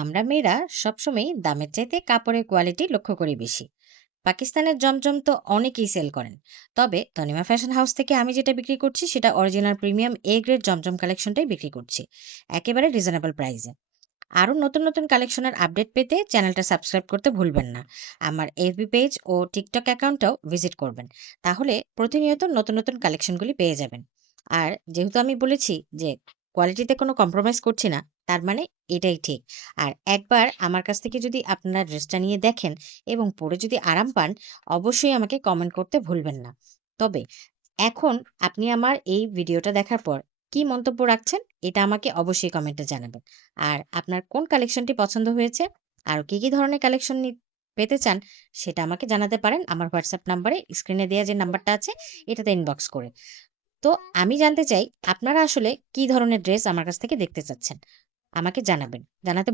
আমরা মেয়েরা সবসময় দামের চাইতে কাপড়ের কোয়ালিটি লক্ষ্য করি বেশি। পাকিস্তানের জমজম তো অনেকেই সেল করেন, তবে তনিমা ফ্যাশন হাউস থেকে আমি যেটা বিক্রি করছি সেটা অরিজিনাল প্রিমিয়াম এ গ্রেড জমজম কালেকশনটাই বিক্রি করছি, একেবারে রিজনেবল প্রাইসে। আরও নতুন নতুন কালেকশনের আপডেট পেতে চ্যানেলটা সাবস্ক্রাইব করতে ভুলবেন না। আমার এফবি পেজ ও টিকটক অ্যাকাউন্টটাও ভিজিট করবেন, তাহলে প্রতিনিয়ত নতুন নতুন কালেকশনগুলি পেয়ে যাবেন। আর যেহেতু আমি বলেছি যে কোয়ালিটিতে কোনো কম্প্রোমাইজ করছি না, তার মানে এটাই ঠিক। আর একবার আমার কাছ থেকে যদি আপনারা ড্রেসটা নিয়ে দেখেন এবং পরে যদি আরাম পান, অবশ্যই আমাকে কমেন্ট করতে ভুলবেন না। তবে এখন আপনি আমার এই ভিডিওটা দেখার পর কি মন্তব্য রাখছেন, এটা আমাকে অবশ্যই কমেন্টে জানাবেন। আর আপনার কোন কালেকশনটি পছন্দ হয়েছে, আর কি ধরনের কালেকশন পেতে চান, সেটা আমাকে জানাতে পারেন আমার হোয়াটসঅ্যাপ নাম্বারে, স্ক্রিনে দেওয়া যে নাম্বারটা আছে এটাতে ইনবক্স করে। তো আমি জানতে চাই আপনারা আসলে কি ধরনের ড্রেস আমার কাছ থেকে দেখতে চাচ্ছেন, আমাকে জানাবেন। জানাতে